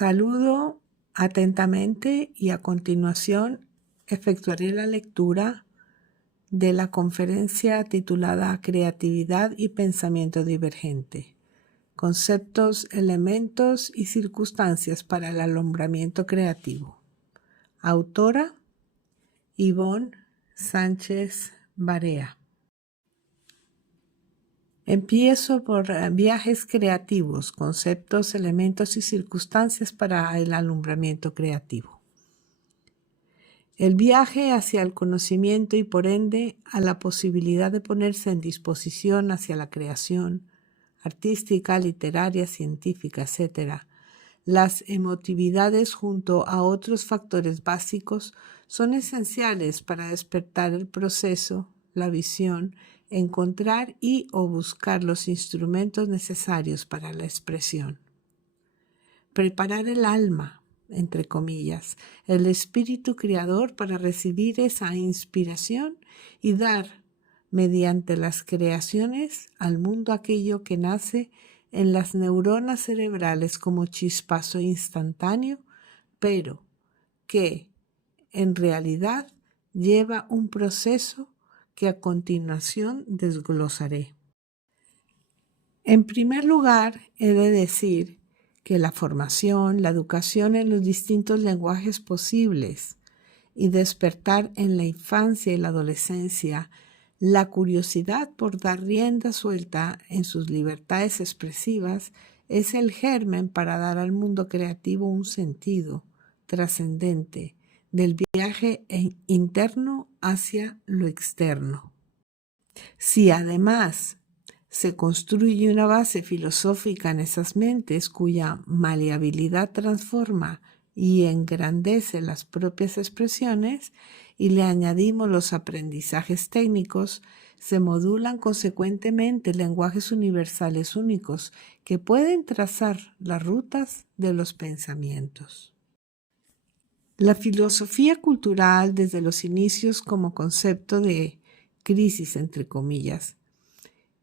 Saludo atentamente y a continuación efectuaré la lectura de la conferencia titulada Creatividad y Pensamiento Divergente. Conceptos, elementos y circunstancias para el alumbramiento creativo. Autora Ivonne Sánchez Barea. Empiezo por viajes creativos, conceptos, elementos y circunstancias para el alumbramiento creativo. El viaje hacia el conocimiento y por ende a la posibilidad de ponerse en disposición hacia la creación artística, literaria, científica, etc. Las emotividades junto a otros factores básicos son esenciales para despertar el proceso, la visión, encontrar y o buscar los instrumentos necesarios para la expresión. Preparar el alma, entre comillas, el espíritu creador para recibir esa inspiración y dar, mediante las creaciones, al mundo aquello que nace en las neuronas cerebrales como chispazo instantáneo, pero que, en realidad, lleva un proceso que a continuación desglosaré. En primer lugar, he de decir que la formación, la educación en los distintos lenguajes posibles y despertar en la infancia y la adolescencia la curiosidad por dar rienda suelta en sus libertades expresivas es el germen para dar al mundo creativo un sentido trascendente del viaje interno hacia lo externo. Si además se construye una base filosófica en esas mentes cuya maleabilidad transforma y engrandece las propias expresiones y le añadimos los aprendizajes técnicos, se modulan consecuentemente lenguajes universales únicos que pueden trazar las rutas de los pensamientos. La filosofía cultural desde los inicios como concepto de crisis, entre comillas,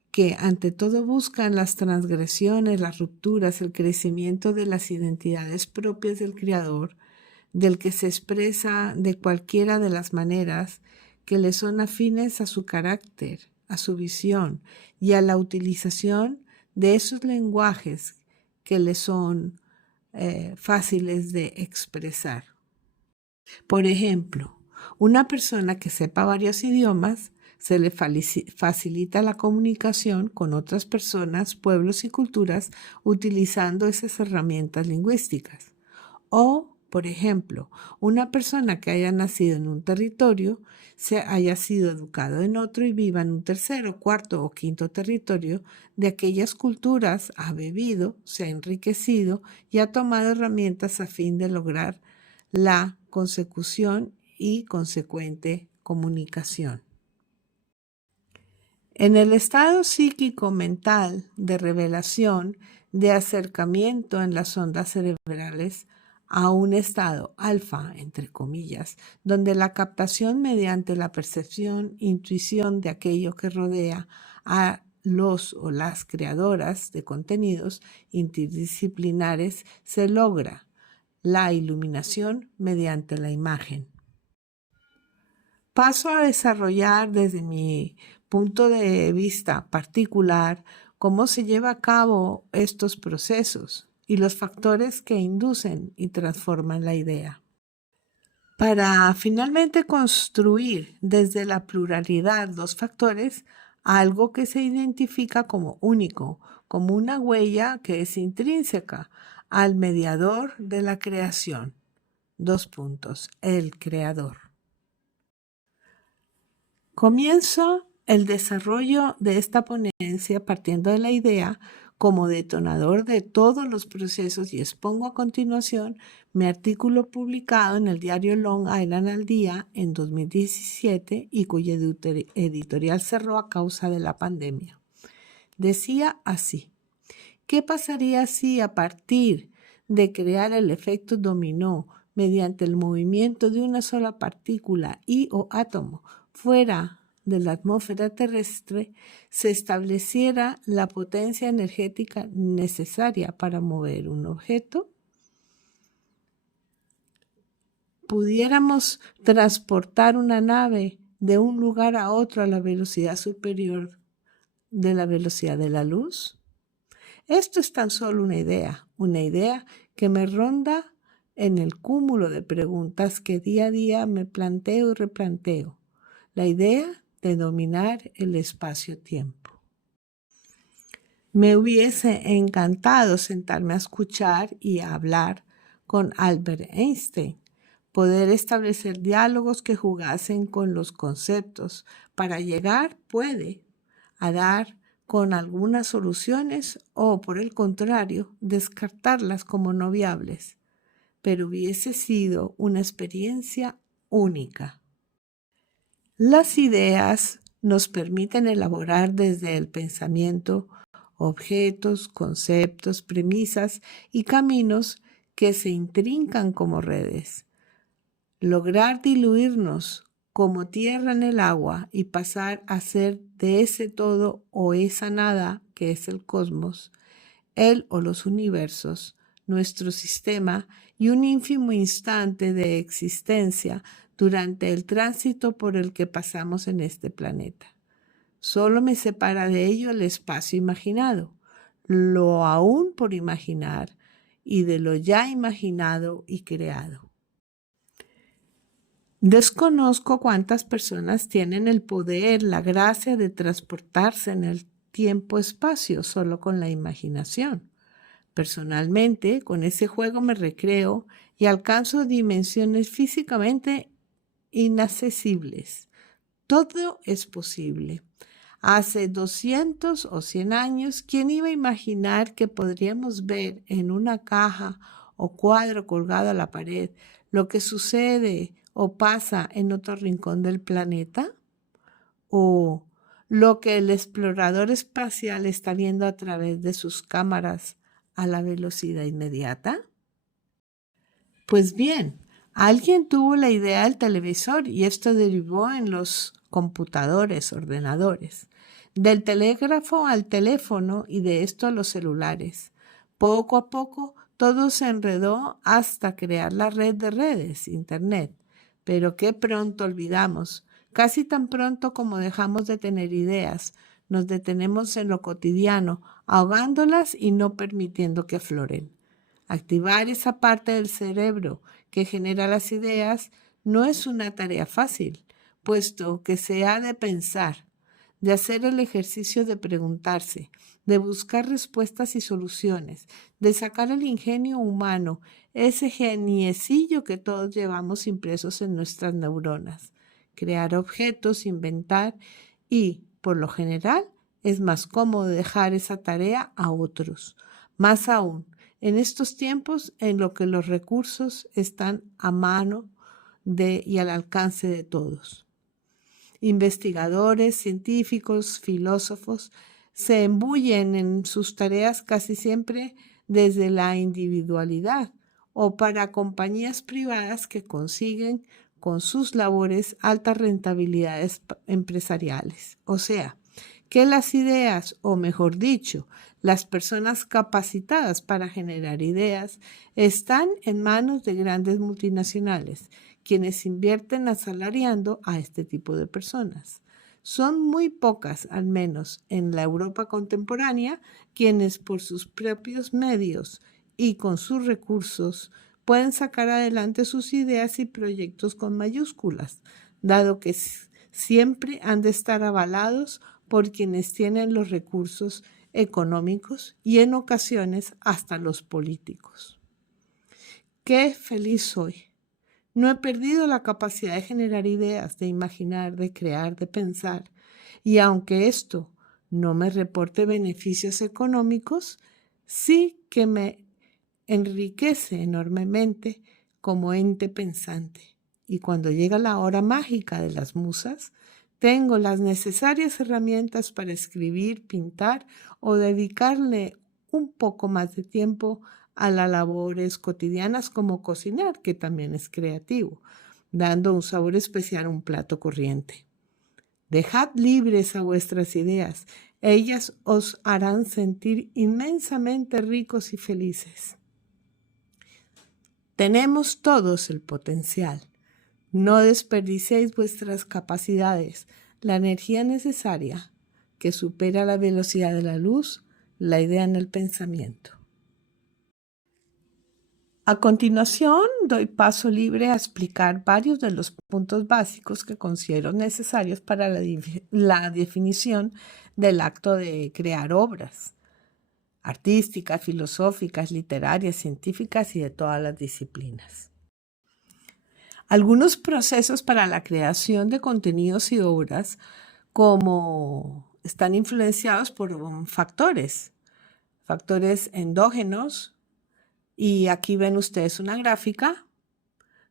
que ante todo buscan las transgresiones, las rupturas, el crecimiento de las identidades propias del creador, del que se expresa de cualquiera de las maneras que le son afines a su carácter, a su visión y a la utilización de esos lenguajes que le son fáciles de expresar. Por ejemplo, una persona que sepa varios idiomas se le facilita la comunicación con otras personas, pueblos y culturas utilizando esas herramientas lingüísticas. O, por ejemplo, una persona que haya nacido en un territorio, se haya sido educado en otro y viva en un tercero, cuarto o quinto territorio de aquellas culturas, ha bebido, se ha enriquecido y ha tomado herramientas a fin de lograr la consecución y consecuente comunicación. En el estado psíquico-mental de revelación, de acercamiento en las ondas cerebrales a un estado alfa, entre comillas, donde la captación mediante la percepción, intuición de aquello que rodea a los o las creadoras de contenidos interdisciplinares se logra la iluminación mediante la imagen. Paso a desarrollar desde mi punto de vista particular cómo se lleva a cabo estos procesos y los factores que inducen y transforman la idea. Para finalmente construir desde la pluralidad los factores, algo que se identifica como único, como una huella que es intrínseca al mediador de la creación. El creador. Comienzo el desarrollo de esta ponencia partiendo de la idea como detonador de todos los procesos y expongo a continuación mi artículo publicado en el diario Long Island al Día en 2017 y cuya editorial cerró a causa de la pandemia. Decía así: ¿qué pasaría si a partir de crear el efecto dominó mediante el movimiento de una sola partícula y o átomo fuera de la atmósfera terrestre, se estableciera la potencia energética necesaria para mover un objeto? pudiéramos transportar una nave de un lugar a otro a la velocidad superior de la velocidad de la luz? Esto es tan solo una idea que me ronda en el cúmulo de preguntas que día a día me planteo y replanteo. La idea de dominar el espacio-tiempo. Me hubiese encantado sentarme a escuchar y a hablar con Albert Einstein, poder establecer diálogos que jugasen con los conceptos para llegar, a dar con algunas soluciones o, por el contrario, descartarlas como no viables. Pero hubiese sido una experiencia única. Las ideas nos permiten elaborar desde el pensamiento objetos, conceptos, premisas y caminos que se intrincan como redes. Lograr diluirnos como tierra en el agua y pasar a ser de ese todo o esa nada que es el cosmos, él o los universos, nuestro sistema y un ínfimo instante de existencia durante el tránsito por el que pasamos en este planeta. Solo me separa de ello el espacio imaginado, lo aún por imaginar y de lo ya imaginado y creado. Desconozco cuántas personas tienen el poder, la gracia de transportarse en el tiempo-espacio solo con la imaginación. Personalmente, con ese juego me recreo y alcanzo dimensiones físicamente inaccesibles. Todo es posible. Hace 200 o 100 años, ¿quién iba a imaginar que podríamos ver en una caja o cuadro colgado a la pared lo que sucede o pasa en otro rincón del planeta? ¿O lo que el explorador espacial está viendo a través de sus cámaras a la velocidad inmediata? Pues bien, alguien tuvo la idea del televisor y esto derivó en los computadores, ordenadores, del telégrafo al teléfono y de esto a los celulares. Poco a poco todo se enredó hasta crear la red de redes, Internet. Pero qué pronto olvidamos, casi tan pronto como dejamos de tener ideas, nos detenemos en lo cotidiano, ahogándolas y no permitiendo que afloren. Activar esa parte del cerebro que genera las ideas no es una tarea fácil, puesto que se ha de pensar, de hacer el ejercicio de preguntarse, de buscar respuestas y soluciones, de sacar el ingenio humano, ese geniecillo que todos llevamos impresos en nuestras neuronas, crear objetos, inventar y, por lo general, es más cómodo dejar esa tarea a otros. Más aún, en estos tiempos en los que los recursos están a mano y al alcance de todos. Investigadores, científicos, filósofos se embullen en sus tareas casi siempre desde la individualidad o para compañías privadas que consiguen con sus labores altas rentabilidades empresariales. O sea, que las ideas, o mejor dicho, las personas capacitadas para generar ideas, están en manos de grandes multinacionales, quienes invierten asalariando a este tipo de personas. Son muy pocas, al menos en la Europa contemporánea, quienes por sus propios medios y con sus recursos pueden sacar adelante sus ideas y proyectos con mayúsculas, dado que siempre han de estar avalados por quienes tienen los recursos económicos y en ocasiones hasta los políticos. ¡Qué feliz soy! No he perdido la capacidad de generar ideas, de imaginar, de crear, de pensar. Y aunque esto no me reporte beneficios económicos, sí que me enriquece enormemente como ente pensante. Y cuando llega la hora mágica de las musas, tengo las necesarias herramientas para escribir, pintar o dedicarle un poco más de tiempo a las labores cotidianas como cocinar, que también es creativo, dando un sabor especial a un plato corriente. Dejad libres a vuestras ideas. Ellas os harán sentir inmensamente ricos y felices. Tenemos todos el potencial. No desperdiciéis vuestras capacidades, la energía necesaria que supera la velocidad de la luz, la idea en el pensamiento. A continuación, doy paso libre a explicar varios de los puntos básicos que considero necesarios para la definición del acto de crear obras artísticas, filosóficas, literarias, científicas y de todas las disciplinas. Algunos procesos para la creación de contenidos y obras están influenciados por factores endógenos, y aquí ven ustedes una gráfica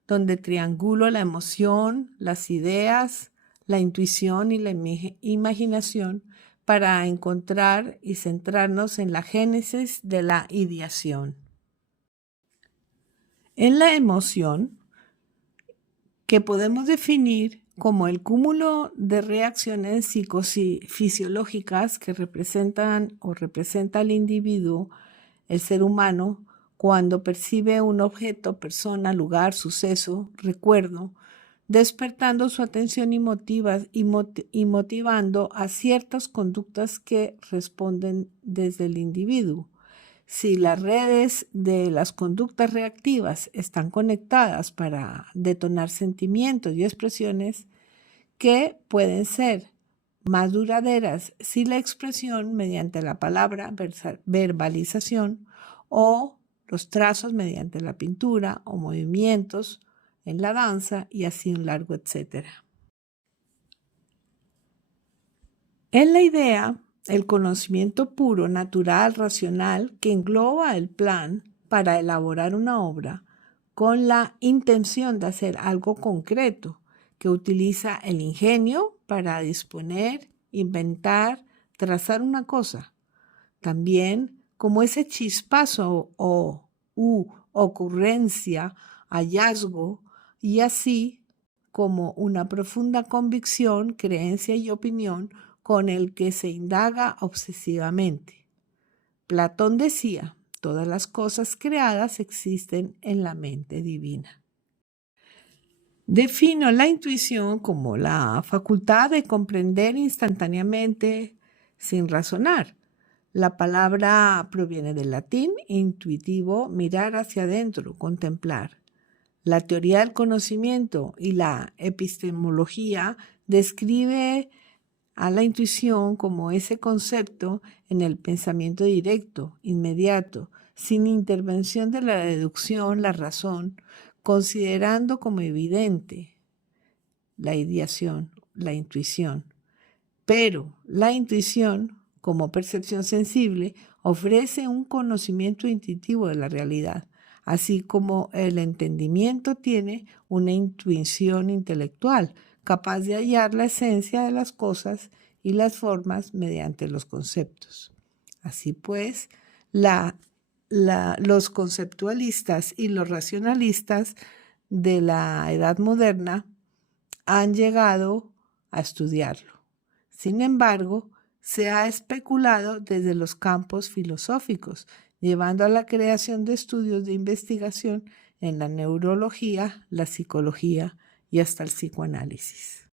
donde triangulo la emoción, las ideas, la intuición y la imaginación para encontrar y centrarnos en la génesis de la ideación. En la emoción, que podemos definir como el cúmulo de reacciones psicofisiológicas que representa al individuo, el ser humano, cuando percibe un objeto, persona, lugar, suceso, recuerdo, despertando su atención y motivando a ciertas conductas que responden desde el individuo. Si las redes de las conductas reactivas están conectadas para detonar sentimientos y expresiones que pueden ser más duraderas si la expresión mediante la palabra, verbalización, o los trazos mediante la pintura o movimientos en la danza y así un largo etcétera. En la idea, el conocimiento puro, natural, racional, que engloba el plan para elaborar una obra con la intención de hacer algo concreto, que utiliza el ingenio para disponer, inventar, trazar una cosa. También como ese chispazo o ocurrencia, hallazgo, y así como una profunda convicción, creencia y opinión con el que se indaga obsesivamente. Platón decía, todas las cosas creadas existen en la mente divina. Defino la intuición como la facultad de comprender instantáneamente sin razonar. La palabra proviene del latín intuitivo, mirar hacia adentro, contemplar. La teoría del conocimiento y la epistemología describe a la intuición como ese concepto en el pensamiento directo, inmediato, sin intervención de la deducción, la razón, considerando como evidente la ideación, la intuición. Pero la intuición, como percepción sensible, ofrece un conocimiento intuitivo de la realidad, así como el entendimiento tiene una intuición intelectual, capaz de hallar la esencia de las cosas y las formas mediante los conceptos. Así pues, los conceptualistas y los racionalistas de la Edad Moderna han llegado a estudiarlo. Sin embargo, se ha especulado desde los campos filosóficos, llevando a la creación de estudios de investigación en la neurología, la psicología y hasta el psicoanálisis.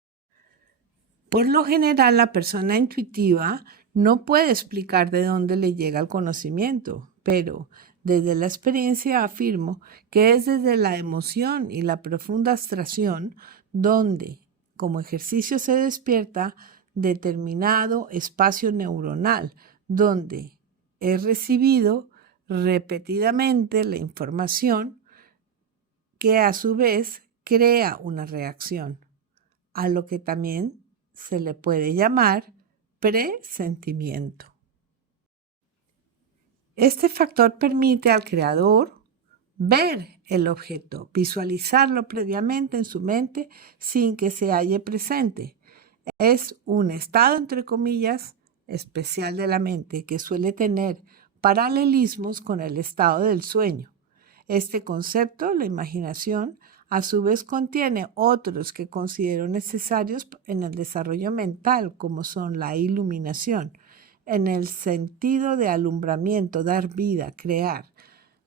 Por lo general, la persona intuitiva no puede explicar de dónde le llega el conocimiento, pero desde la experiencia afirmo que es desde la emoción y la profunda abstracción donde, como ejercicio, se despierta determinado espacio neuronal, donde he recibido repetidamente la información que a su vez crea una reacción, a lo que también se le puede llamar presentimiento. Este factor permite al creador ver el objeto, visualizarlo previamente en su mente sin que se halle presente. Es un estado, entre comillas, especial de la mente que suele tener paralelismos con el estado del sueño. Este concepto, la imaginación, a su vez contiene otros que considero necesarios en el desarrollo mental, como son la iluminación, en el sentido de alumbramiento, dar vida, crear,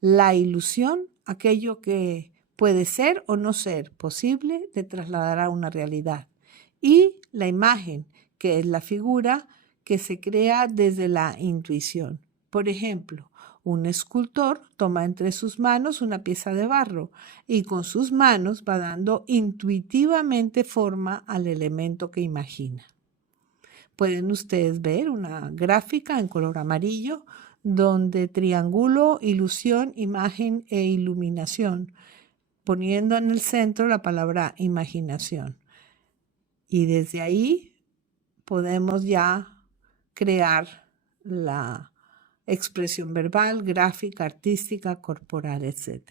la ilusión, aquello que puede ser o no ser posible de trasladar a una realidad. Y la imagen, que es la figura que se crea desde la intuición. Por ejemplo, un escultor toma entre sus manos una pieza de barro y con sus manos va dando intuitivamente forma al elemento que imagina. Pueden ustedes ver una gráfica en color amarillo donde triangulo, ilusión, imagen e iluminación, poniendo en el centro la palabra imaginación. Y desde ahí podemos ya crear la expresión verbal, gráfica, artística, corporal, etc.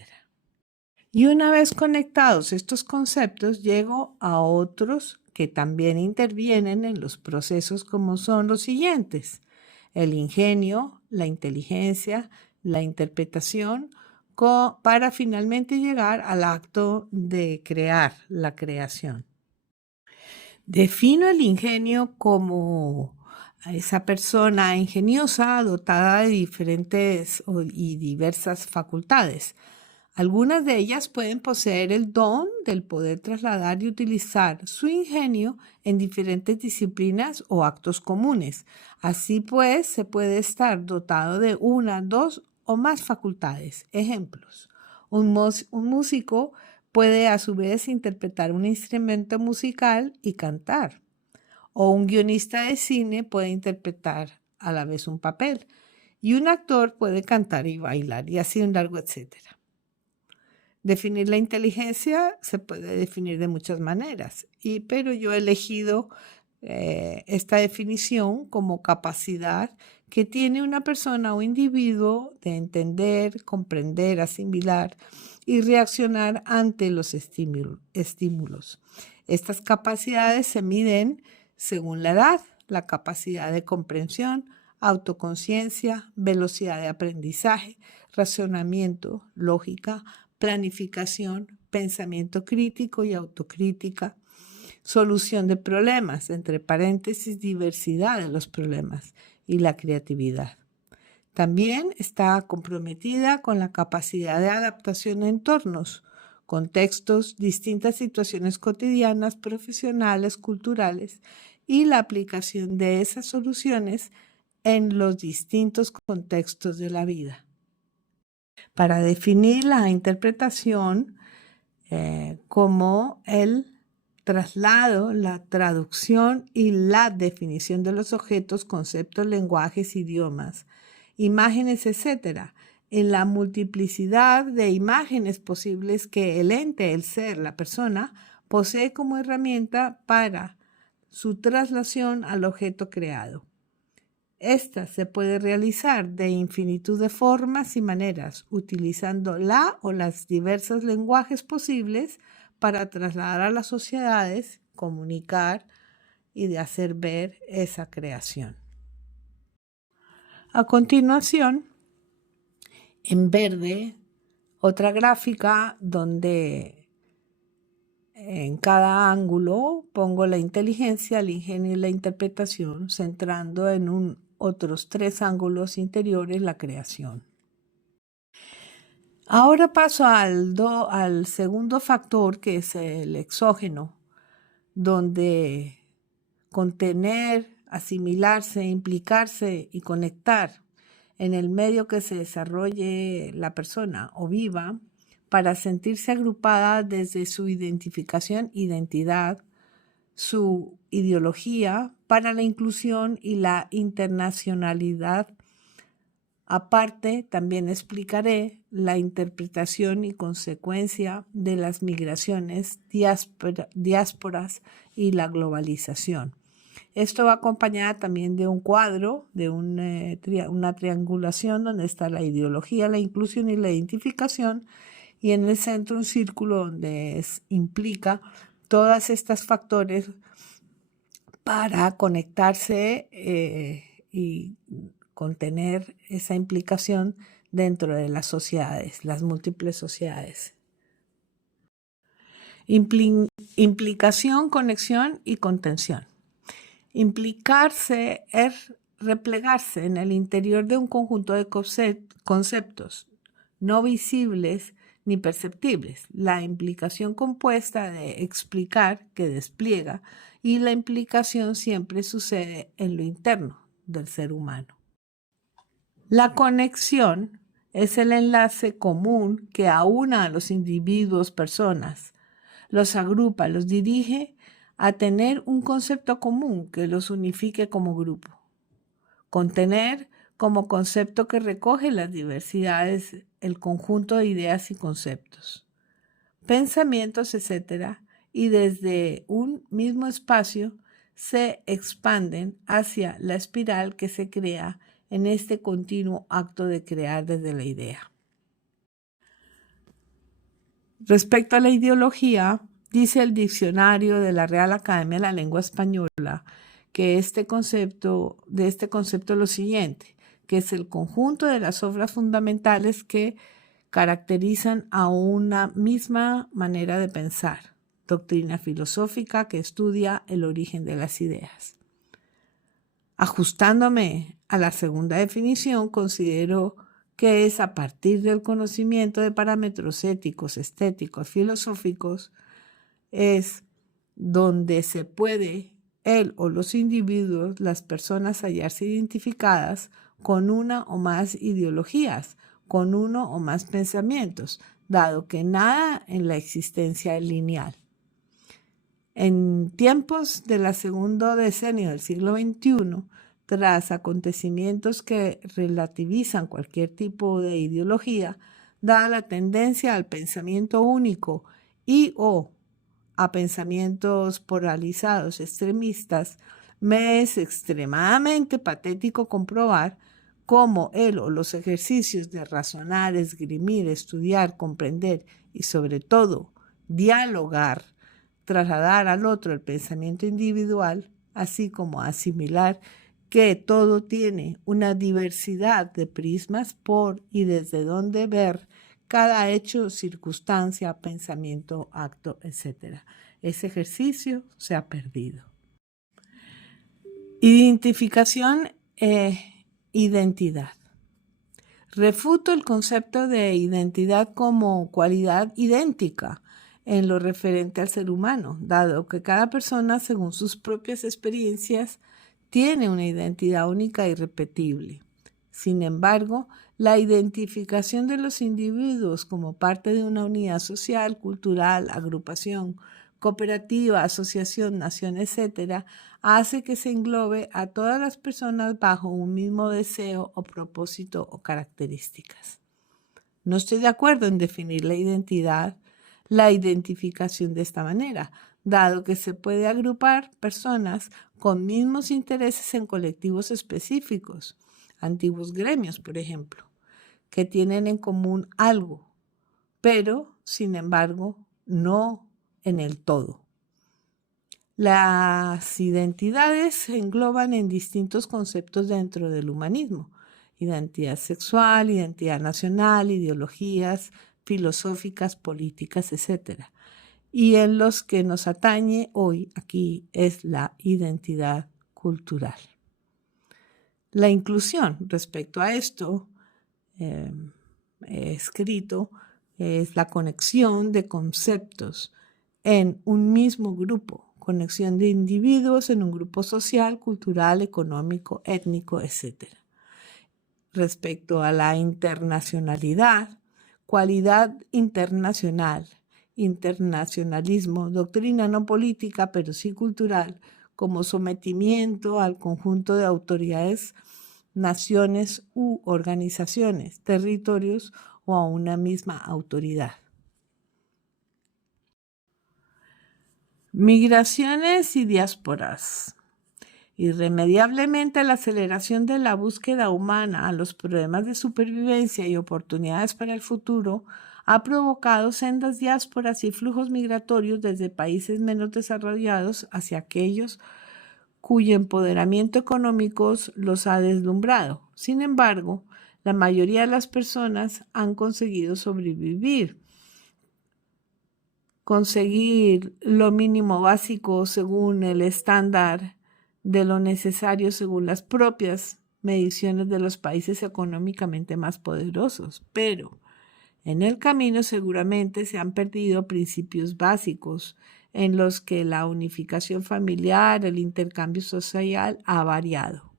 Y una vez conectados estos conceptos, llego a otros que también intervienen en los procesos, como son los siguientes: el ingenio, la inteligencia, la interpretación, para finalmente llegar al acto de crear, la creación. Defino el ingenio como esa persona ingeniosa dotada de diferentes y diversas facultades. Algunas de ellas pueden poseer el don del poder trasladar y utilizar su ingenio en diferentes disciplinas o actos comunes. Así pues, se puede estar dotado de una, dos o más facultades. Ejemplos: un músico puede a su vez interpretar un instrumento musical y cantar. O un guionista de cine puede interpretar a la vez un papel. Y un actor puede cantar y bailar, y así un largo etcétera. Definir la inteligencia se puede definir de muchas maneras, pero yo he elegido esta definición como capacidad que tiene una persona o individuo de entender, comprender, asimilar y reaccionar ante los estímulos. Estas capacidades se miden según la edad, la capacidad de comprensión, autoconciencia, velocidad de aprendizaje, razonamiento, lógica, planificación, pensamiento crítico y autocrítica, solución de problemas, entre paréntesis, diversidad de los problemas, y la creatividad. También está comprometida con la capacidad de adaptación a entornos, contextos, distintas situaciones cotidianas, profesionales, culturales, y la aplicación de esas soluciones en los distintos contextos de la vida. Para definir la interpretación como el traslado, la traducción y la definición de los objetos, conceptos, lenguajes, idiomas, imágenes, etc., en la multiplicidad de imágenes posibles que el ente, el ser, la persona, posee como herramienta para su traslación al objeto creado. Esta se puede realizar de infinitud de formas y maneras, utilizando la o las diversos lenguajes posibles para trasladar a las sociedades, comunicar y de hacer ver esa creación. A continuación, en verde, otra gráfica donde en cada ángulo pongo la inteligencia, el ingenio y la interpretación, centrando en otros 3 ángulos interiores la creación. Ahora paso al segundo factor, que es el exógeno, donde contener, asimilarse, implicarse y conectar en el medio que se desarrolle la persona o viva para sentirse agrupada desde su identidad, su ideología, para la inclusión y la internacionalidad. Aparte, también explicaré la interpretación y consecuencia de las migraciones, diásporas y la globalización. Esto va acompañada también de un cuadro, de una triangulación donde está la ideología, la inclusión y la identificación, y en el centro un círculo donde implica todos estos factores para conectarse y contener esa implicación dentro de las sociedades, las múltiples sociedades. Implicación, conexión y contención. Implicarse es replegarse en el interior de un conjunto de conceptos no visibles ni perceptibles. La implicación compuesta de explicar que despliega y la implicación siempre sucede en lo interno del ser humano. La conexión es el enlace común que aúna a los individuos, personas, los agrupa, los dirige a tener un concepto común que los unifique como grupo. Contener como concepto que recoge las diversidades, el conjunto de ideas y conceptos, pensamientos, etc. Y desde un mismo espacio se expanden hacia la espiral que se crea en este continuo acto de crear desde la idea. Respecto a la ideología, dice el diccionario de la Real Academia de la Lengua Española que de este concepto lo siguiente, que es el conjunto de las obras fundamentales que caracterizan a una misma manera de pensar, doctrina filosófica que estudia el origen de las ideas. Ajustándome a la segunda definición, considero que es a partir del conocimiento de parámetros éticos, estéticos, filosóficos, es donde se puede él o los individuos, las personas, hallarse identificadas con una o más ideologías, con uno o más pensamientos, dado que nada en la existencia es lineal. En tiempos del segundo decenio del siglo XXI, tras acontecimientos que relativizan cualquier tipo de ideología, dada la tendencia al pensamiento único y o a pensamientos polarizados extremistas, me es extremadamente patético comprobar cómo él o los ejercicios de razonar, esgrimir, estudiar, comprender y sobre todo dialogar, trasladar al otro el pensamiento individual, así como asimilar que todo tiene una diversidad de prismas por y desde donde ver cada hecho, circunstancia, pensamiento, acto, etc. Ese ejercicio se ha perdido. Identificación e identidad. Refuto el concepto de identidad como cualidad idéntica en lo referente al ser humano, dado que cada persona, según sus propias experiencias, tiene una identidad única e irrepetible. Sin embargo, la identificación de los individuos como parte de una unidad social, cultural, agrupación, cooperativa, asociación, nación, etc., hace que se englobe a todas las personas bajo un mismo deseo o propósito o características. No estoy de acuerdo en definir la identificación de esta manera, dado que se puede agrupar personas con mismos intereses en colectivos específicos, antiguos gremios, por ejemplo, que tienen en común algo, pero, sin embargo, no en el todo. Las identidades se engloban en distintos conceptos dentro del humanismo: identidad sexual, identidad nacional, ideologías filosóficas, políticas, etc. Y en los que nos atañe hoy aquí es la identidad cultural. La inclusión respecto a esto, he escrito, es la conexión de conceptos en un mismo grupo, conexión de individuos en un grupo social, cultural, económico, étnico, etc. Respecto a la internacionalidad, cualidad internacional, internacionalismo, doctrina no política, pero sí cultural, como sometimiento al conjunto de autoridades, naciones u organizaciones, territorios o a una misma autoridad. Migraciones y diásporas. Irremediablemente, la aceleración de la búsqueda humana a los problemas de supervivencia y oportunidades para el futuro ha provocado sendas diásporas y flujos migratorios desde países menos desarrollados hacia aquellos cuyo empoderamiento económico los ha deslumbrado. Sin embargo, la mayoría de las personas han conseguido sobrevivir, conseguir lo mínimo básico según el estándar de lo necesario según las propias mediciones de los países económicamente más poderosos. Pero En el camino seguramente se han perdido principios básicos en los que la unificación familiar, el intercambio social ha variado.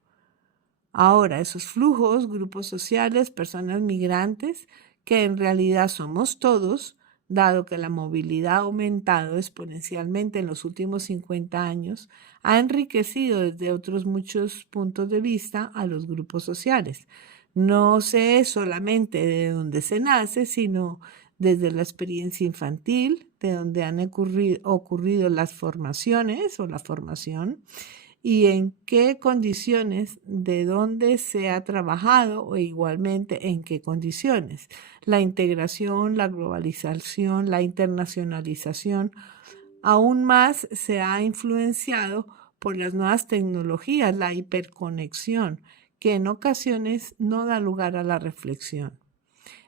Ahora, esos flujos, grupos sociales, personas migrantes, que en realidad somos todos, dado que la movilidad ha aumentado exponencialmente en los últimos 50 años, ha enriquecido desde otros muchos puntos de vista a los grupos sociales. No sé solamente de dónde se nace, sino desde la experiencia infantil, de donde han ocurrido las formaciones o la formación, y en qué condiciones, de dónde se ha trabajado o igualmente en qué condiciones. La integración, la globalización, la internacionalización, aún más se ha influenciado por las nuevas tecnologías, la hiperconexión, que en ocasiones no da lugar a la reflexión.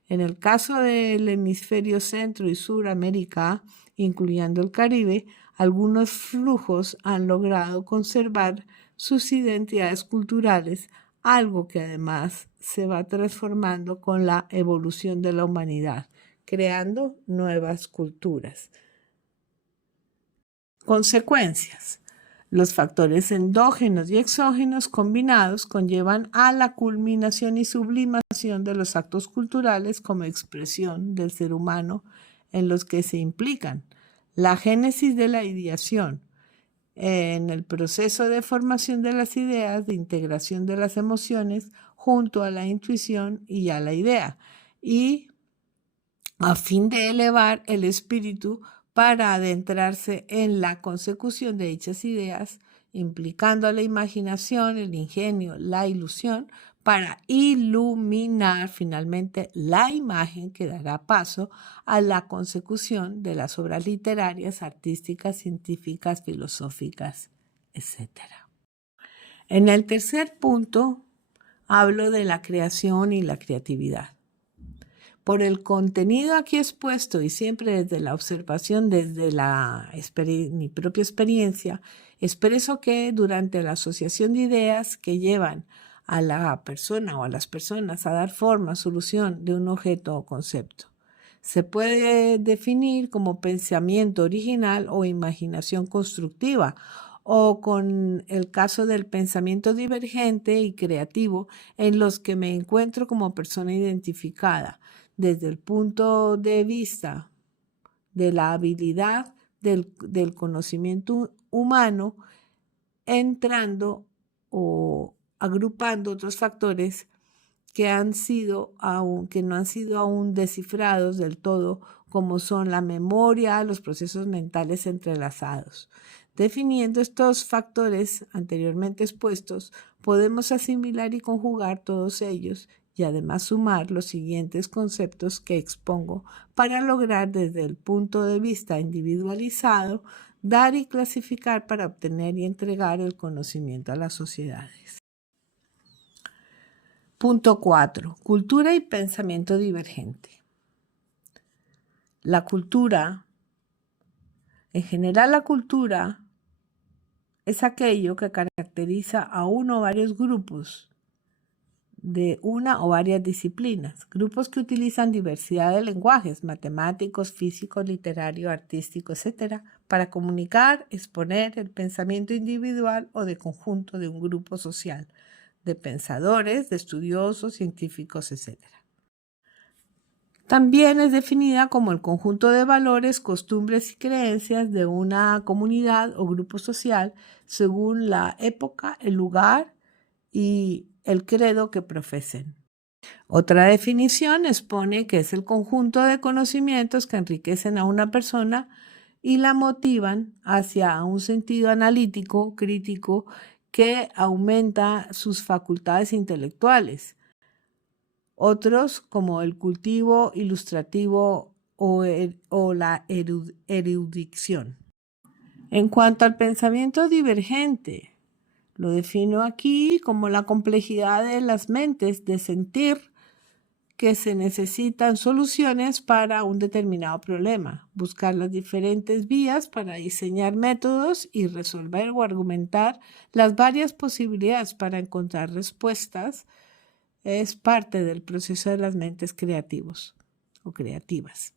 En el caso del hemisferio centro y Suramérica, incluyendo el Caribe, algunos flujos han logrado conservar sus identidades culturales, algo que además se va transformando con la evolución de la humanidad, creando nuevas culturas. Consecuencias. Los factores endógenos y exógenos combinados conllevan a la culminación y sublimación de los actos culturales como expresión del ser humano en los que se implican la génesis de la ideación, en el proceso de formación de las ideas, de integración de las emociones junto a la intuición y a la idea, y a fin de elevar el espíritu para adentrarse en la consecución de dichas ideas, implicando a la imaginación, el ingenio, la ilusión, para iluminar finalmente la imagen que dará paso a la consecución de las obras literarias, artísticas, científicas, filosóficas, etc. En el tercer punto, hablo de la creación y la creatividad. Por el contenido aquí expuesto y siempre desde la observación, desde mi propia experiencia, expreso que durante la asociación de ideas que llevan a la persona o a las personas a dar forma, solución de un objeto o concepto, se puede definir como pensamiento original o imaginación constructiva, o con el caso del pensamiento divergente y creativo, en los que me encuentro como persona identificada desde el punto de vista de la habilidad del conocimiento humano, entrando o agrupando otros factores que no han sido aún descifrados del todo, como son la memoria, los procesos mentales entrelazados. Definiendo estos factores anteriormente expuestos, podemos asimilar y conjugar todos ellos y además sumar los siguientes conceptos que expongo para lograr desde el punto de vista individualizado dar y clasificar para obtener y entregar el conocimiento a las sociedades. Punto 4. Cultura y pensamiento divergente. La cultura, en general la cultura, es aquello que caracteriza a uno o varios grupos de una o varias disciplinas, grupos que utilizan diversidad de lenguajes, matemáticos, físicos, literario, artístico, etc., para comunicar, exponer el pensamiento individual o de conjunto de un grupo social, de pensadores, de estudiosos, científicos, etc. También es definida como el conjunto de valores, costumbres y creencias de una comunidad o grupo social según la época, el lugar y el credo que profesen. Otra definición expone que es el conjunto de conocimientos que enriquecen a una persona y la motivan hacia un sentido analítico, crítico, que aumenta sus facultades intelectuales. Otros, como el cultivo ilustrativo o la erudición. En cuanto al pensamiento divergente, lo defino aquí como la complejidad de las mentes de sentir que se necesitan soluciones para un determinado problema, buscar las diferentes vías para diseñar métodos y resolver o argumentar las varias posibilidades para encontrar respuestas. Es parte del proceso de las mentes creativos. o creativas.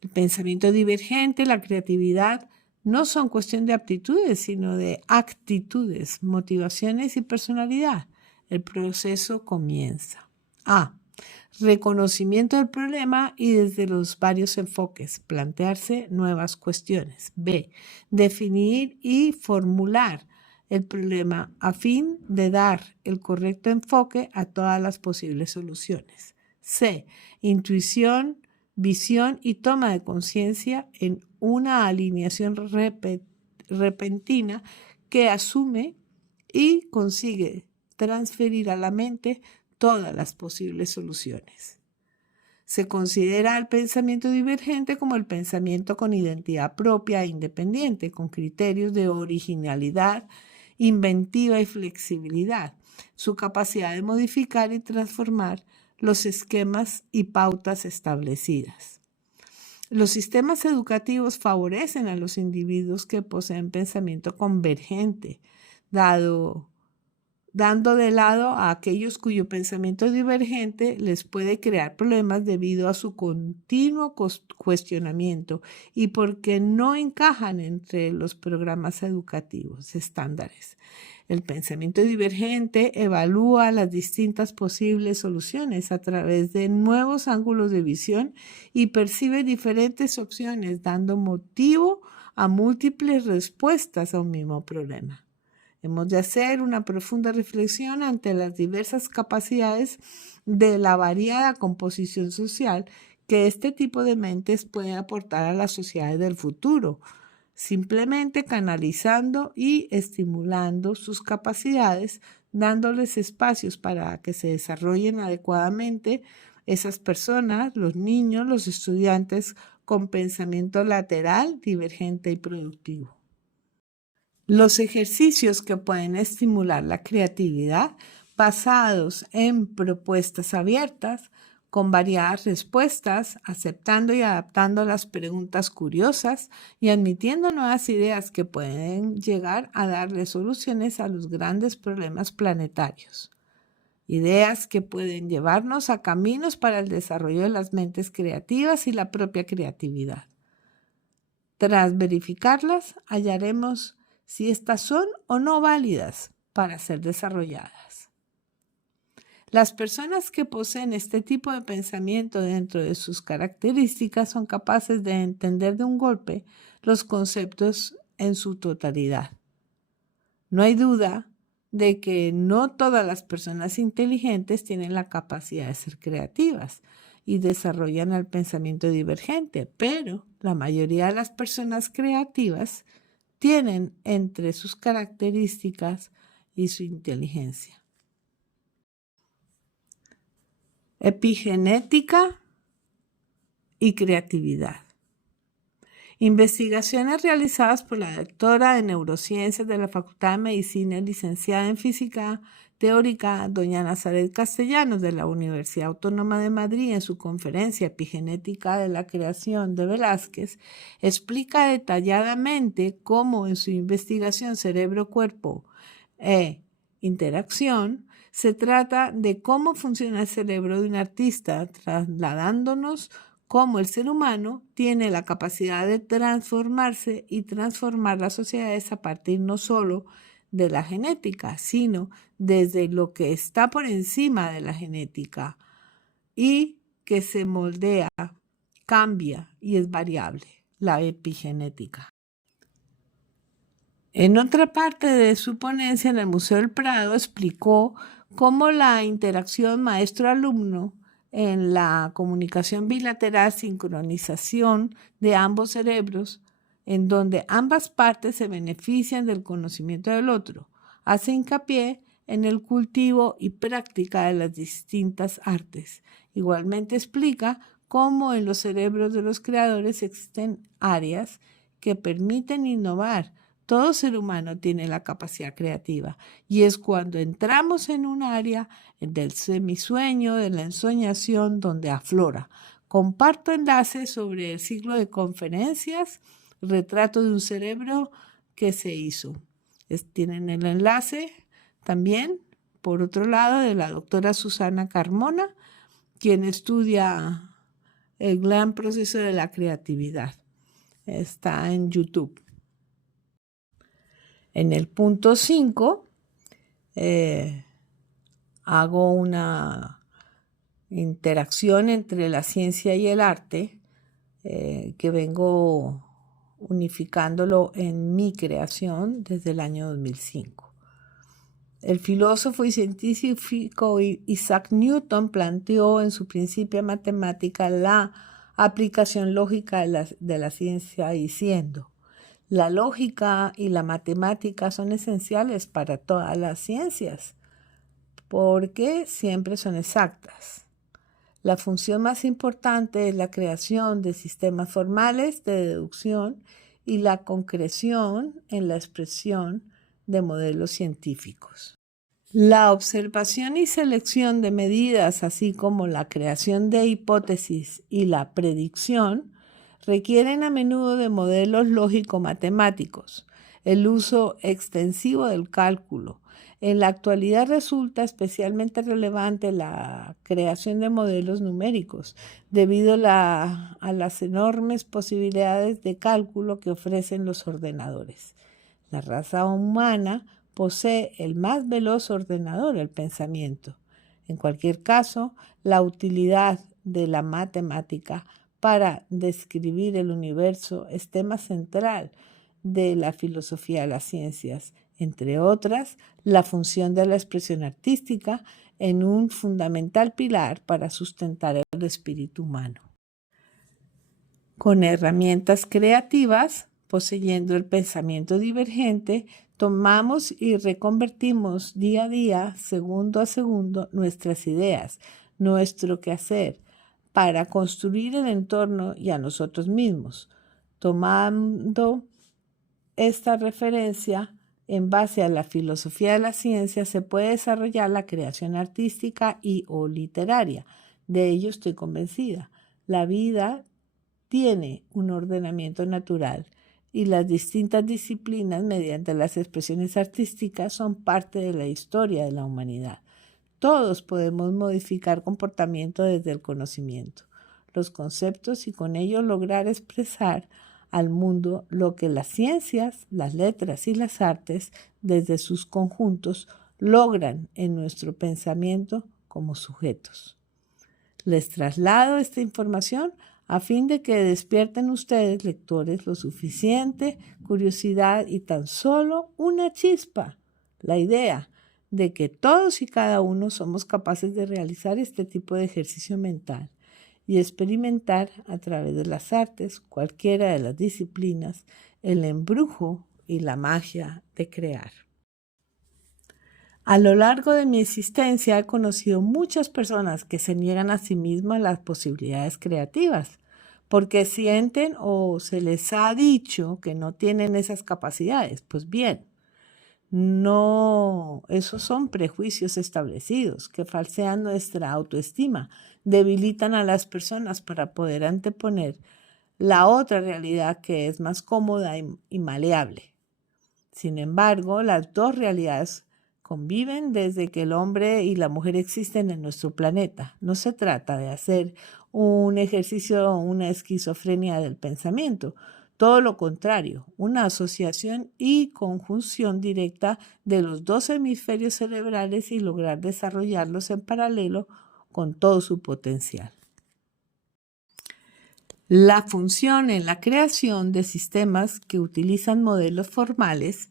El pensamiento divergente, la creatividad, no son cuestión de aptitudes, sino de actitudes, motivaciones y personalidad. El proceso comienza. A. Reconocimiento del problema y desde los varios enfoques, plantearse nuevas cuestiones. B. Definir y formular el problema a fin de dar el correcto enfoque a todas las posibles soluciones. C. Intuición, visión y toma de conciencia en una alineación repentina que asume y consigue transferir a la mente todas las posibles soluciones. Se considera el pensamiento divergente como el pensamiento con identidad propia e independiente, con criterios de originalidad, inventiva y flexibilidad, su capacidad de modificar y transformar los esquemas y pautas establecidas. Los sistemas educativos favorecen a los individuos que poseen pensamiento convergente, dando de lado a aquellos cuyo pensamiento divergente les puede crear problemas debido a su continuo cuestionamiento y porque no encajan entre los programas educativos estándares. El pensamiento divergente evalúa las distintas posibles soluciones a través de nuevos ángulos de visión y percibe diferentes opciones, dando motivo a múltiples respuestas a un mismo problema. Hemos de hacer una profunda reflexión ante las diversas capacidades de la variada composición social que este tipo de mentes puede aportar a las sociedades del futuro, simplemente canalizando y estimulando sus capacidades, dándoles espacios para que se desarrollen adecuadamente esas personas, los niños, los estudiantes con pensamiento lateral, divergente y productivo. Los ejercicios que pueden estimular la creatividad basados en propuestas abiertas, con variadas respuestas, aceptando y adaptando las preguntas curiosas y admitiendo nuevas ideas que pueden llegar a darle soluciones a los grandes problemas planetarios. Ideas que pueden llevarnos a caminos para el desarrollo de las mentes creativas y la propia creatividad. Tras verificarlas, hallaremos si estas son o no válidas para ser desarrolladas. Las personas que poseen este tipo de pensamiento dentro de sus características son capaces de entender de un golpe los conceptos en su totalidad. No hay duda de que no todas las personas inteligentes tienen la capacidad de ser creativas y desarrollan el pensamiento divergente, pero la mayoría de las personas creativas tienen entre sus características y su inteligencia. Epigenética y creatividad. Investigaciones realizadas por la doctora de Neurociencias de la Facultad de Medicina y licenciada en Física Teórica, doña Nazaret Castellanos, de la Universidad Autónoma de Madrid, en su conferencia Epigenética de la Creación de Velázquez, explica detalladamente cómo en su investigación Cerebro-Cuerpo e Interacción se trata de cómo funciona el cerebro de un artista, trasladándonos cómo el ser humano tiene la capacidad de transformarse y transformar las sociedades a partir no solo de la genética, sino desde lo que está por encima de la genética y que se moldea, cambia y es variable, la epigenética. En otra parte de su ponencia en el Museo del Prado explicó cómo la interacción maestro-alumno en la comunicación bilateral, sincronización de ambos cerebros, en donde ambas partes se benefician del conocimiento del otro, hace hincapié en el cultivo y práctica de las distintas artes. Igualmente explica cómo en los cerebros de los creadores existen áreas que permiten innovar. Todo ser humano tiene la capacidad creativa y es cuando entramos en un área del semisueño, de la ensoñación, donde aflora. Comparto enlaces sobre el ciclo de conferencias, retrato de un cerebro que se hizo. Tienen el enlace también, por otro lado, de la doctora Susana Carmona, quien estudia El gran proceso de la creatividad. Está en YouTube. En el punto 5 hago una interacción entre la ciencia y el arte que vengo unificándolo en mi creación desde el año 2005. El filósofo y científico Isaac Newton planteó en su Principia Matemática la aplicación lógica de la ciencia diciendo: la lógica y la matemática son esenciales para todas las ciencias porque siempre son exactas. La función más importante es la creación de sistemas formales de deducción y la concreción en la expresión de modelos científicos. La observación y selección de medidas, así como la creación de hipótesis y la predicción, requieren a menudo de modelos lógico-matemáticos, el uso extensivo del cálculo. En la actualidad resulta especialmente relevante la creación de modelos numéricos, debido a las enormes posibilidades de cálculo que ofrecen los ordenadores. La raza humana posee el más veloz ordenador, el pensamiento. En cualquier caso, la utilidad de la matemática para describir el universo es tema central de la filosofía de las ciencias, entre otras, la función de la expresión artística en un fundamental pilar para sustentar el espíritu humano. Con herramientas creativas, poseyendo el pensamiento divergente, tomamos y reconvertimos día a día, segundo a segundo, nuestras ideas, nuestro quehacer, para construir el entorno y a nosotros mismos. Tomando esta referencia en base a la filosofía de la ciencia, se puede desarrollar la creación artística y o literaria. De ello estoy convencida. La vida tiene un ordenamiento natural y las distintas disciplinas mediante las expresiones artísticas son parte de la historia de la humanidad. Todos podemos modificar comportamiento desde el conocimiento, los conceptos y con ello lograr expresar al mundo lo que las ciencias, las letras y las artes desde sus conjuntos logran en nuestro pensamiento como sujetos. Les traslado esta información a fin de que despierten ustedes, lectores, lo suficiente curiosidad y tan solo una chispa, la idea de que todos y cada uno somos capaces de realizar este tipo de ejercicio mental y experimentar a través de las artes, cualquiera de las disciplinas, el embrujo y la magia de crear. A lo largo de mi existencia he conocido muchas personas que se niegan a sí mismas las posibilidades creativas, porque sienten o se les ha dicho que no tienen esas capacidades. Pues bien, no, esos son prejuicios establecidos que falsean nuestra autoestima, debilitan a las personas para poder anteponer la otra realidad que es más cómoda y maleable. Sin embargo, las dos realidades conviven desde que el hombre y la mujer existen en nuestro planeta. No se trata de hacer un ejercicio o una esquizofrenia del pensamiento. Todo lo contrario, una asociación y conjunción directa de los dos hemisferios cerebrales y lograr desarrollarlos en paralelo con todo su potencial. La función en la creación de sistemas que utilizan modelos formales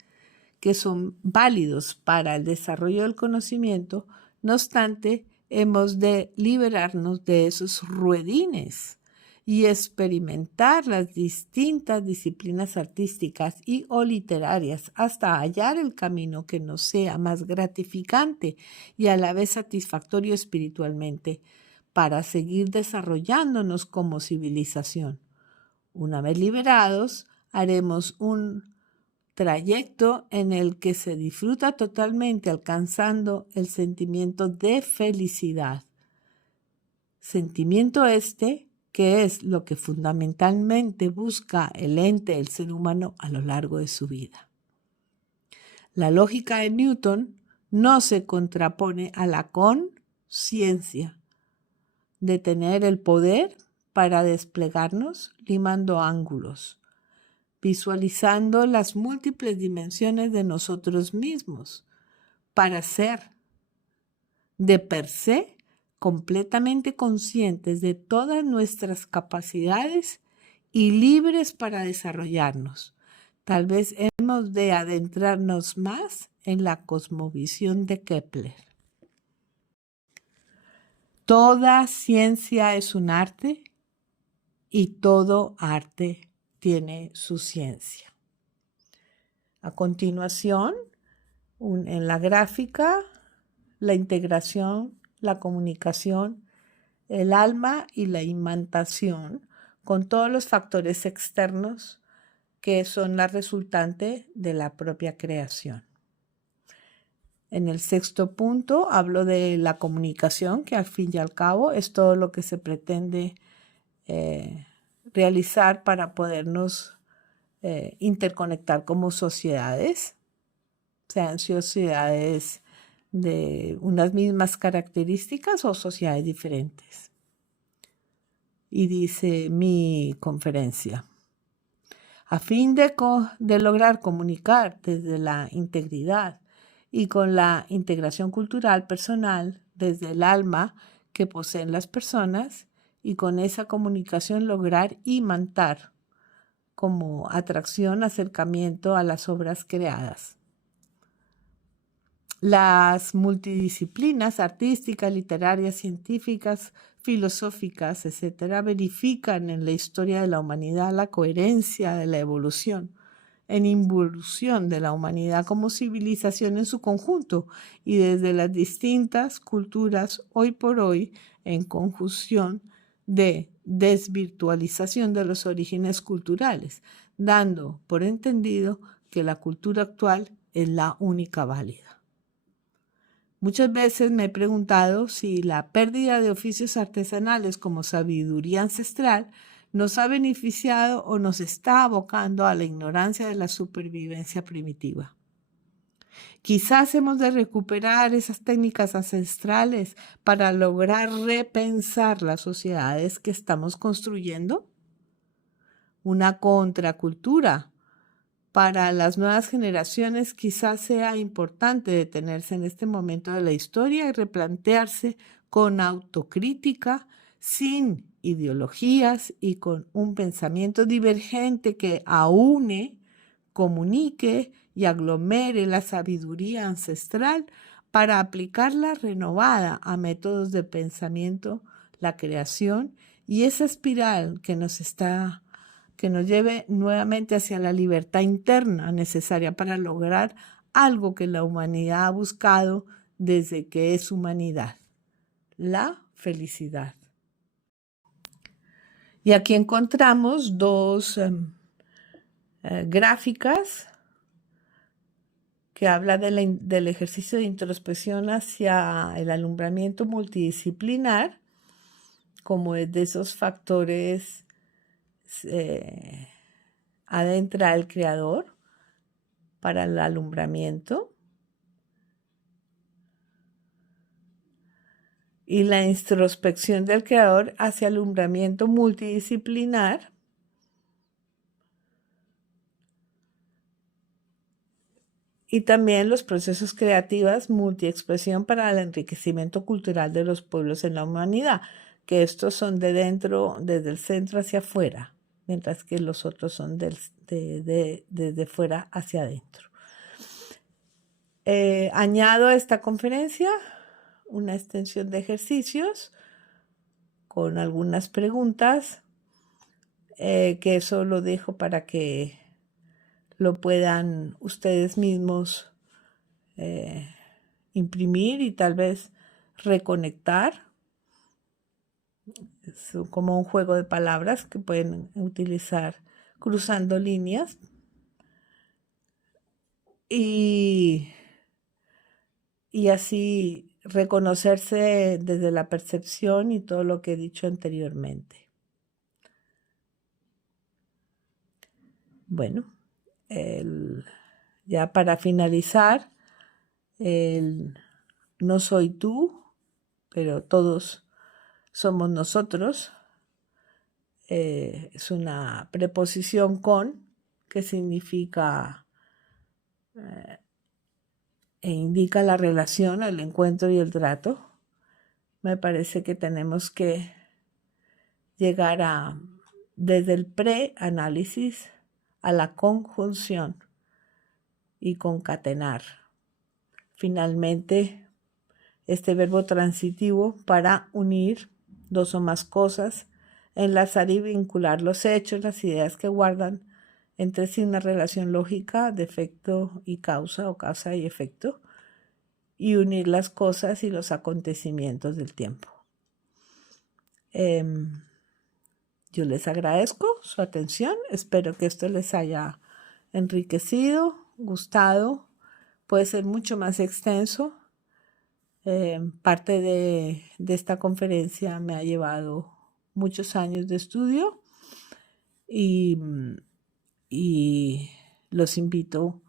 que son válidos para el desarrollo del conocimiento, no obstante, hemos de liberarnos de esos ruedines y experimentar las distintas disciplinas artísticas y o literarias hasta hallar el camino que nos sea más gratificante y a la vez satisfactorio espiritualmente para seguir desarrollándonos como civilización. Una vez liberados, haremos un trayecto en el que se disfruta totalmente alcanzando el sentimiento de felicidad. Sentimiento este que es lo que fundamentalmente busca el ente, el ser humano, a lo largo de su vida. La lógica de Newton no se contrapone a la conciencia de tener el poder para desplegarnos limando ángulos, visualizando las múltiples dimensiones de nosotros mismos, para ser de per se completamente conscientes de todas nuestras capacidades y libres para desarrollarnos. Tal vez hemos de adentrarnos más en la cosmovisión de Kepler. Toda ciencia es un arte y todo arte tiene su ciencia. A continuación, en la gráfica, la integración, la comunicación, el alma y la imantación con todos los factores externos que son la resultante de la propia creación. En el sexto punto hablo de la comunicación, que al fin y al cabo es todo lo que se pretende realizar para podernos interconectar como sociedades, sean sociedades de unas mismas características o sociedades diferentes. Y dice mi conferencia: a fin de lograr comunicar desde la integridad y con la integración cultural personal desde el alma que poseen las personas, y con esa comunicación lograr imantar como atracción, acercamiento a las obras creadas. Las multidisciplinas artísticas, literarias, científicas, filosóficas, etcétera, verifican en la historia de la humanidad la coherencia de la evolución, en involución de la humanidad como civilización en su conjunto y desde las distintas culturas hoy por hoy en conjunción de desvirtualización de los orígenes culturales, dando por entendido que la cultura actual es la única válida. Muchas veces me he preguntado si la pérdida de oficios artesanales como sabiduría ancestral nos ha beneficiado o nos está abocando a la ignorancia de la supervivencia primitiva. Quizás hemos de recuperar esas técnicas ancestrales para lograr repensar las sociedades que estamos construyendo. Una contracultura para las nuevas generaciones quizás sea importante detenerse en este momento de la historia y replantearse con autocrítica, sin ideologías y con un pensamiento divergente que aúne, comunique y aglomere la sabiduría ancestral para aplicarla renovada a métodos de pensamiento, la creación y esa espiral que nos lleve nuevamente hacia la libertad interna necesaria para lograr algo que la humanidad ha buscado desde que es humanidad: la felicidad. Y aquí encontramos dos gráficas que habla del ejercicio de introspección hacia el alumbramiento multidisciplinar, como es de esos factores adentra el creador para el alumbramiento, y la introspección del creador hacia alumbramiento multidisciplinar, y también los procesos creativos multiexpresión para el enriquecimiento cultural de los pueblos en la humanidad, que estos son de dentro, desde el centro hacia afuera, mientras que los otros son desde fuera hacia adentro. Añado a esta conferencia una extensión de ejercicios con algunas preguntas, que eso lo dejo para que lo puedan ustedes mismos imprimir y tal vez reconectar. Es como un juego de palabras que pueden utilizar cruzando líneas y así reconocerse desde la percepción y todo lo que he dicho anteriormente. Bueno, ya para finalizar, no soy tú, pero todos somos nosotros. es una preposición con, que significa e indica la relación, el encuentro y el trato. Me parece que tenemos que llegar desde el preanálisis a la conjunción y concatenar. Finalmente, este verbo transitivo para unir dos o más cosas, enlazar y vincular los hechos, las ideas que guardan entre sí una relación lógica de efecto y causa o causa y efecto, y unir las cosas y los acontecimientos del tiempo. Yo les agradezco su atención, espero que esto les haya enriquecido, gustado, puede ser mucho más extenso. Parte de esta conferencia me ha llevado muchos años de estudio y los invito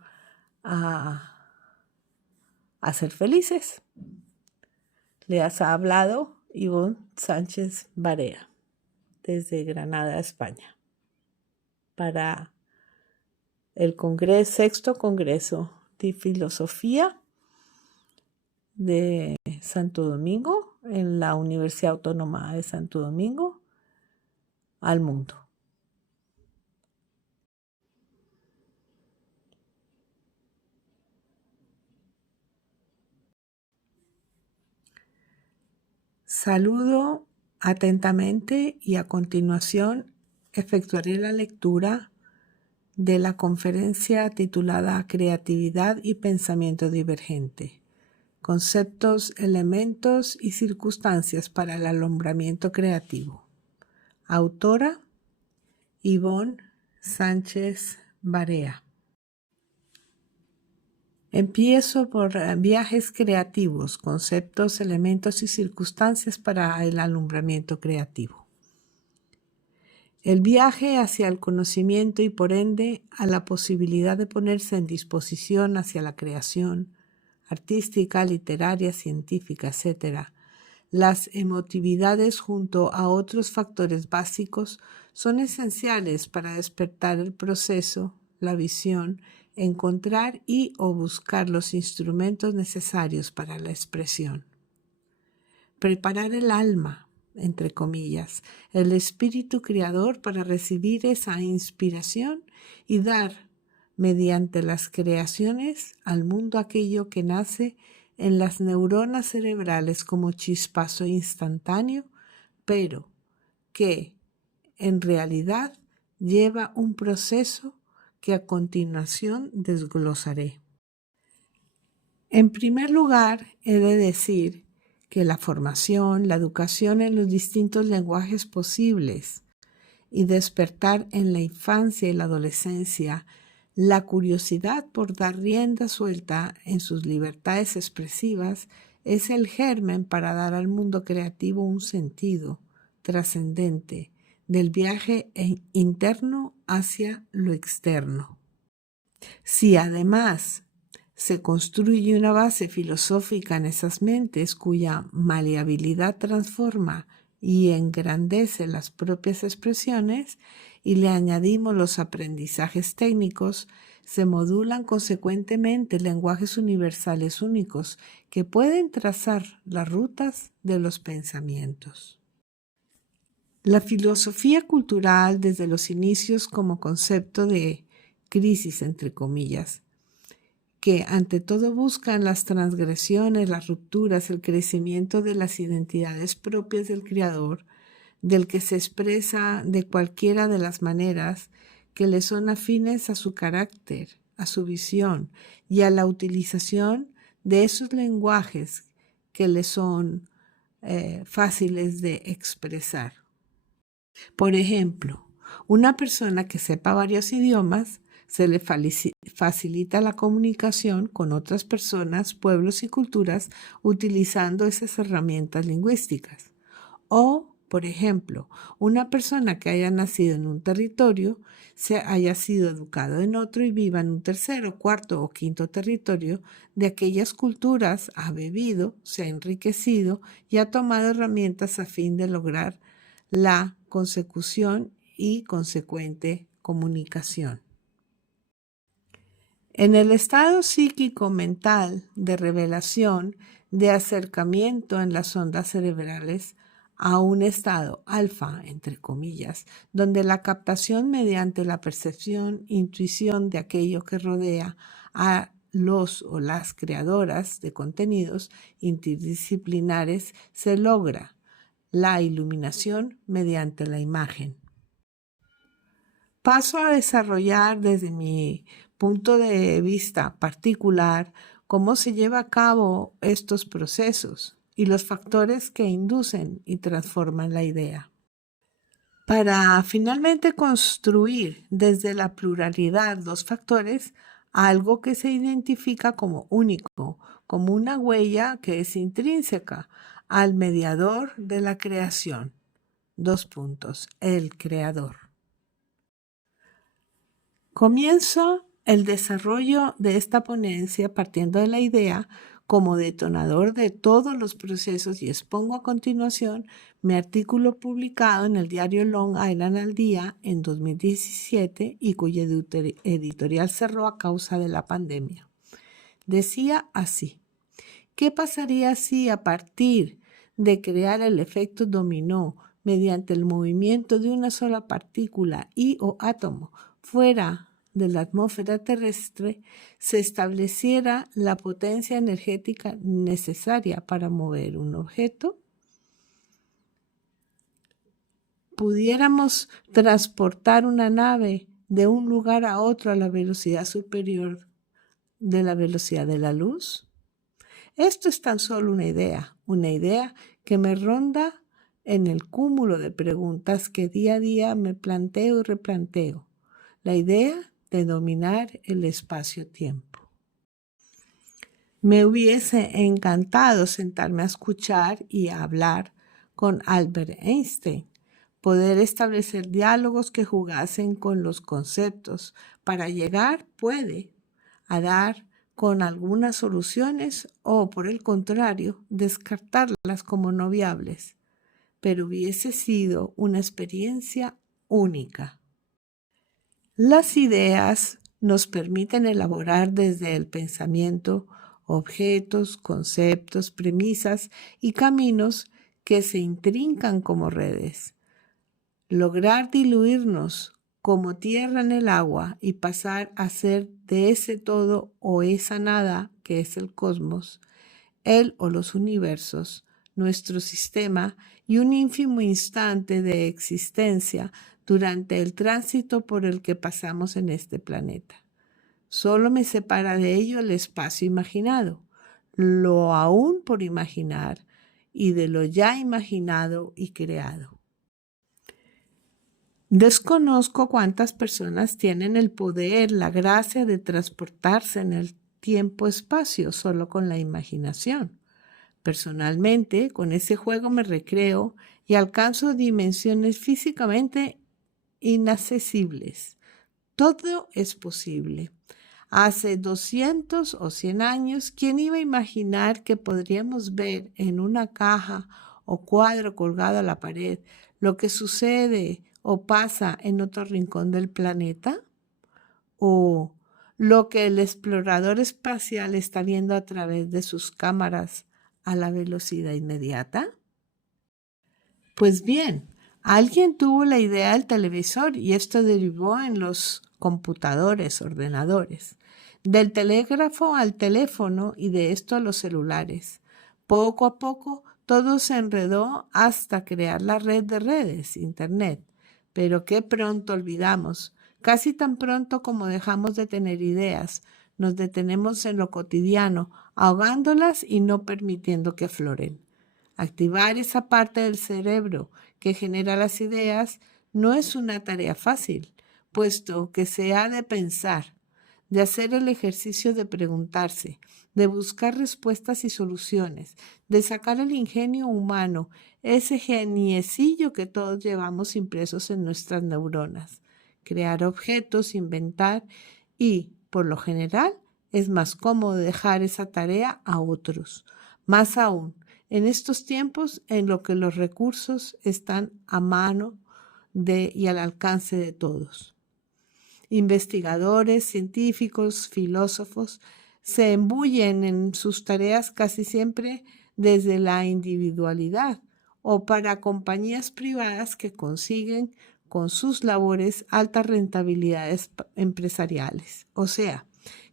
a ser felices. Les ha hablado Ivonne Sánchez Barea desde Granada, España, para el sexto Congreso de Filosofía de Santo Domingo, en la Universidad Autónoma de Santo Domingo, al mundo. Saludo atentamente y a continuación efectuaré la lectura de la conferencia titulada Creatividad y Pensamiento Divergente. Conceptos, elementos y circunstancias para el alumbramiento creativo. Autora Ivonne Sánchez Barea. Empiezo por viajes creativos, conceptos, elementos y circunstancias para el alumbramiento creativo. El viaje hacia el conocimiento y por ende a la posibilidad de ponerse en disposición hacia la creación artística, literaria, científica, etc. Las emotividades junto a otros factores básicos son esenciales para despertar el proceso, la visión, encontrar y o buscar los instrumentos necesarios para la expresión. Preparar el alma, entre comillas, el espíritu creador para recibir esa inspiración y dar, mediante las creaciones, al mundo aquello que nace en las neuronas cerebrales como chispazo instantáneo, pero que, en realidad, lleva un proceso que a continuación desglosaré. En primer lugar, he de decir que la formación, la educación en los distintos lenguajes posibles y despertar en la infancia y la adolescencia la curiosidad por dar rienda suelta en sus libertades expresivas es el germen para dar al mundo creativo un sentido trascendente del viaje interno hacia lo externo. Si además se construye una base filosófica en esas mentes cuya maleabilidad transforma y engrandece las propias expresiones y le añadimos los aprendizajes técnicos, se modulan consecuentemente lenguajes universales únicos que pueden trazar las rutas de los pensamientos. La filosofía cultural desde los inicios como concepto de crisis, entre comillas, que ante todo buscan las transgresiones, las rupturas, el crecimiento de las identidades propias del creador, del que se expresa de cualquiera de las maneras que le son afines a su carácter, a su visión y a la utilización de esos lenguajes que le son fáciles de expresar. Por ejemplo, una persona que sepa varios idiomas se le facilita la comunicación con otras personas, pueblos y culturas utilizando esas herramientas lingüísticas. O, por ejemplo, una persona que haya nacido en un territorio, se haya sido educado en otro y viva en un tercero, cuarto o quinto territorio de aquellas culturas, ha bebido, se ha enriquecido y ha tomado herramientas a fin de lograr la consecución y consecuente comunicación. En el estado psíquico mental de revelación, de acercamiento en las ondas cerebrales a un estado alfa, entre comillas, donde la captación mediante la percepción, intuición de aquello que rodea a los o las creadoras de contenidos interdisciplinares se logra la iluminación mediante la imagen. Paso a desarrollar desde mi punto de vista particular cómo se lleva a cabo estos procesos y los factores que inducen y transforman la idea. Para finalmente construir desde la pluralidad los factores, algo que se identifica como único, como una huella que es intrínseca al mediador de la creación. El creador. Comienzo el desarrollo de esta ponencia partiendo de la idea como detonador de todos los procesos y expongo a continuación mi artículo publicado en el diario Long Island al Día en 2017 y cuya editorial cerró a causa de la pandemia. Decía así: ¿qué pasaría si a partir de crear el efecto dominó mediante el movimiento de una sola partícula y o átomo fuera de la atmósfera terrestre, se estableciera la potencia energética necesaria para mover un objeto? ¿Pudiéramos transportar una nave de un lugar a otro a la velocidad superior de la velocidad de la luz? Esto es tan solo una idea que me ronda en el cúmulo de preguntas que día a día me planteo y replanteo. La idea de dominar el espacio-tiempo. Me hubiese encantado sentarme a escuchar y a hablar con Albert Einstein, poder establecer diálogos que jugasen con los conceptos para llegar, a dar con algunas soluciones o, por el contrario, descartarlas como no viables, pero hubiese sido una experiencia única. Las ideas nos permiten elaborar desde el pensamiento objetos, conceptos, premisas y caminos que se intrincan como redes. Lograr diluirnos como tierra en el agua y pasar a ser de ese todo o esa nada que es el cosmos, él o los universos, nuestro sistema y un ínfimo instante de existencia durante el tránsito por el que pasamos en este planeta. Solo me separa de ello el espacio imaginado, lo aún por imaginar y de lo ya imaginado y creado. Desconozco cuántas personas tienen el poder, la gracia de transportarse en el tiempo-espacio solo con la imaginación. Personalmente, con ese juego me recreo y alcanzo dimensiones físicamente inaccesibles. Todo es posible. Hace 200 o 100 años, ¿quién iba a imaginar que podríamos ver en una caja o cuadro colgado a la pared lo que sucede o pasa en otro rincón del planeta? ¿O lo que el explorador espacial está viendo a través de sus cámaras a la velocidad inmediata? Pues bien, alguien tuvo la idea del televisor y esto derivó en los computadores, ordenadores, del telégrafo al teléfono y de esto a los celulares. Poco a poco todo se enredó hasta crear la red de redes, Internet. Pero qué pronto olvidamos, casi tan pronto como dejamos de tener ideas, nos detenemos en lo cotidiano, ahogándolas y no permitiendo que afloren. Activar esa parte del cerebro que genera las ideas no es una tarea fácil, puesto que se ha de pensar, de hacer el ejercicio de preguntarse, de buscar respuestas y soluciones, de sacar el ingenio humano, ese geniecillo que todos llevamos impresos en nuestras neuronas, crear objetos, inventar y, por lo general, es más cómodo dejar esa tarea a otros. Más aún, en estos tiempos en los que los recursos están a mano, y al alcance de todos. Investigadores, científicos, filósofos se embullen en sus tareas casi siempre desde la individualidad o para compañías privadas que consiguen con sus labores altas rentabilidades empresariales. O sea,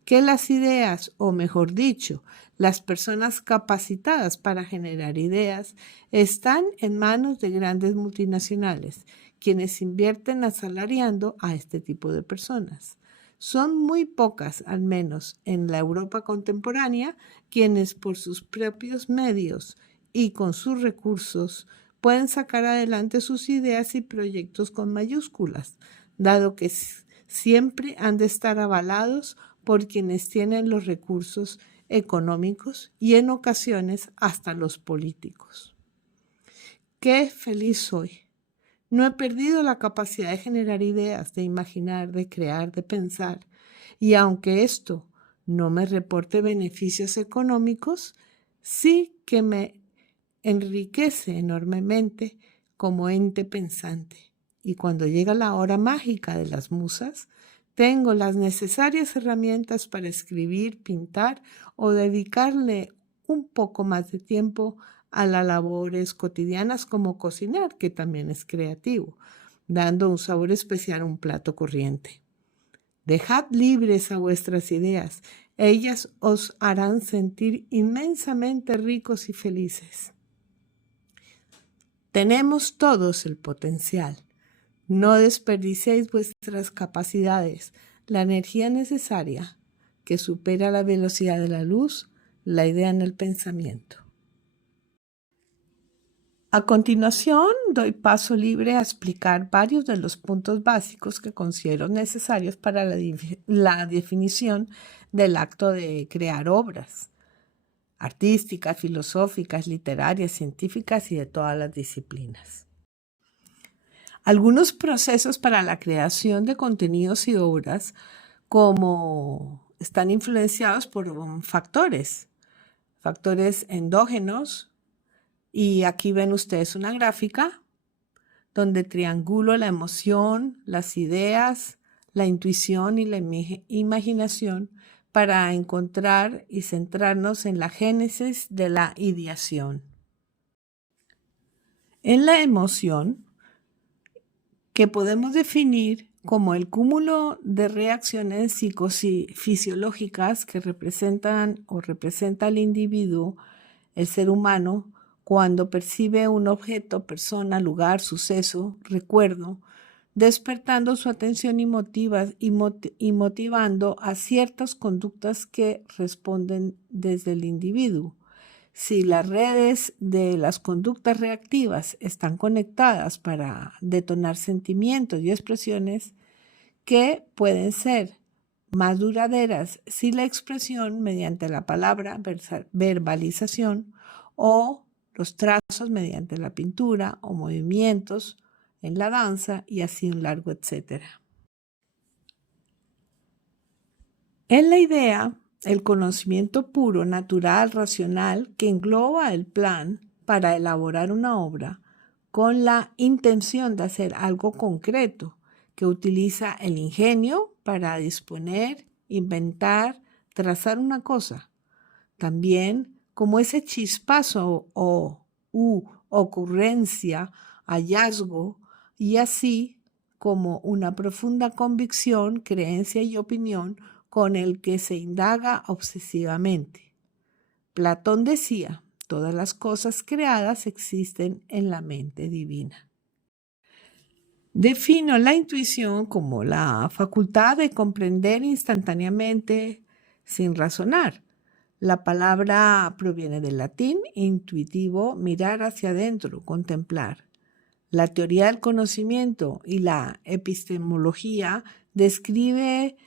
que las ideas, o mejor dicho, las personas capacitadas para generar ideas, están en manos de grandes multinacionales, quienes invierten asalariando a este tipo de personas. Son muy pocas, al menos en la Europa contemporánea, quienes por sus propios medios y con sus recursos pueden sacar adelante sus ideas y proyectos con mayúsculas, dado que siempre han de estar avalados por quienes tienen los recursos económicos y en ocasiones hasta los políticos. ¡Qué feliz soy! No he perdido la capacidad de generar ideas, de imaginar, de crear, de pensar. Y aunque esto no me reporte beneficios económicos, sí que me enriquece enormemente como ente pensante. Y cuando llega la hora mágica de las musas, tengo las necesarias herramientas para escribir, pintar o dedicarle un poco más de tiempo a las labores cotidianas como cocinar, que también es creativo, dando un sabor especial a un plato corriente. Dejad libres a vuestras ideas. Ellas os harán sentir inmensamente ricos y felices. Tenemos todos el potencial. No desperdiciéis vuestras capacidades, la energía necesaria, que supera la velocidad de la luz, la idea en el pensamiento. A continuación, doy paso libre a explicar varios de los puntos básicos que considero necesarios para la definición del acto de crear obras artísticas, filosóficas, literarias, científicas y de todas las disciplinas. Algunos procesos para la creación de contenidos y obras están influenciados por factores endógenos, y aquí ven ustedes una gráfica donde triangulo la emoción, las ideas, la intuición y la imaginación para encontrar y centrarnos en la génesis de la ideación. En la emoción, que podemos definir como el cúmulo de reacciones psicofisiológicas que representa al individuo, el ser humano, cuando percibe un objeto, persona, lugar, suceso, recuerdo, despertando su atención y motivando a ciertas conductas que responden desde el individuo. Si las redes de las conductas reactivas están conectadas para detonar sentimientos y expresiones que pueden ser más duraderas si la expresión mediante la palabra, verbalización, o los trazos mediante la pintura o movimientos en la danza y así un largo etcétera. En la idea, el conocimiento puro, natural, racional, que engloba el plan para elaborar una obra con la intención de hacer algo concreto, que utiliza el ingenio para disponer, inventar, trazar una cosa. También como ese chispazo o ocurrencia, hallazgo, y así como una profunda convicción, creencia y opinión con el que se indaga obsesivamente. Platón decía, todas las cosas creadas existen en la mente divina. Defino la intuición como la facultad de comprender instantáneamente sin razonar. La palabra proviene del latín intuitivo, mirar hacia adentro, contemplar. La teoría del conocimiento y la epistemología describe